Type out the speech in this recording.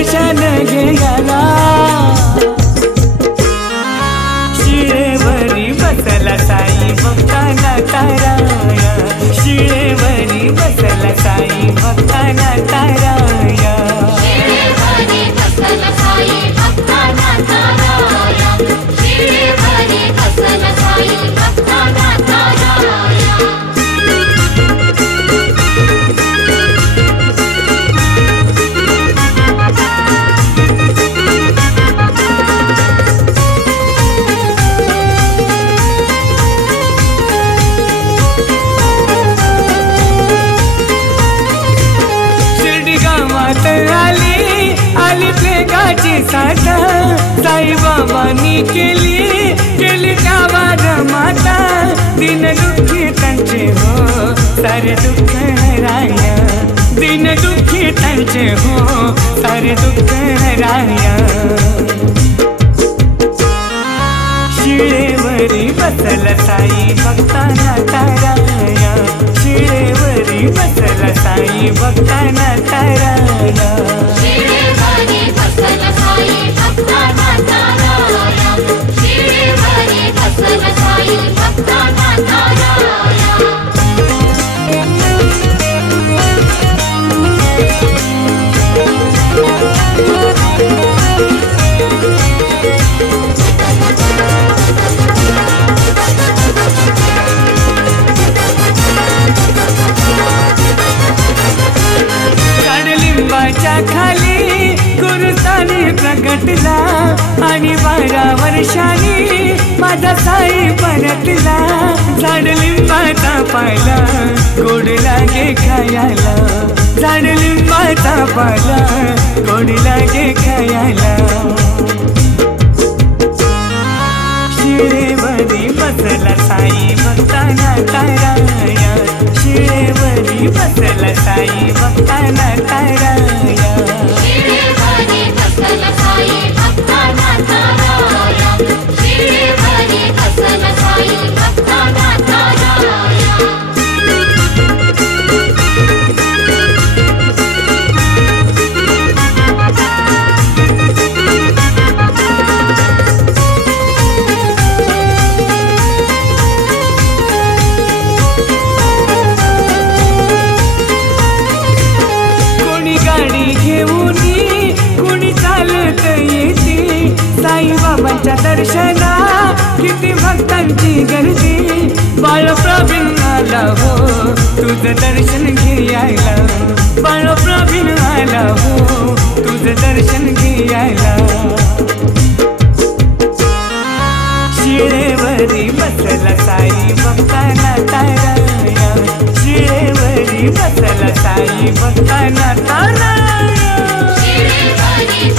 दर्शन घ्यायला शिळेवरी बसला साई भक्तांना ताराया शिळेवरी बसला साई भक्तांना ताराया शिळेवरी बसला साई भक्तांना ताराया शिळेवरी बसला साई भक्तांना ताराया आली प्लेगाची साठा साईबाबांनी केली गावार माता दिन दुःखी त्यांचे हो सारे दुःख हराया दिन दुःखी त्यांचे हो सारे दुःख हराया शिळेवरी बसला साई भक्तांना ताराया शिळेवरी बसला साई भक्तांना ताराया शिळेवरी बसला साई भक्तांना ताराया शिळेवरी बसला साई भक्तांना ताराया कडलिंबाच्या खाली गुरुस्थानी प्रगटला आणि 12 वर्षांनी माझा साई परतला झाडलिंबाचा पाला गोड लागे खायला झाडलिंबाचा पाला गोड लागे खायला शिळेवरी बसला साई भक्तांना ताराया शिळेवरी बसला साई भक्तांना ताराया शिळेवरी बसला साई भक्तांना ताराया शिळेवरी बसला साई भक्तांना ताराया साईबाबांच्या दर्शना किती भक्तांची गर्दी बाळप्रभीन आला हो तुझं दर्शन घ्यायला बाळप्रभीन आला हो तुझं दर्शन घ्यायला शिळेवरी बसला साई भक्तांना ताराया शिळेवरी बसला साई भक्तांना ताराया शिळेवरी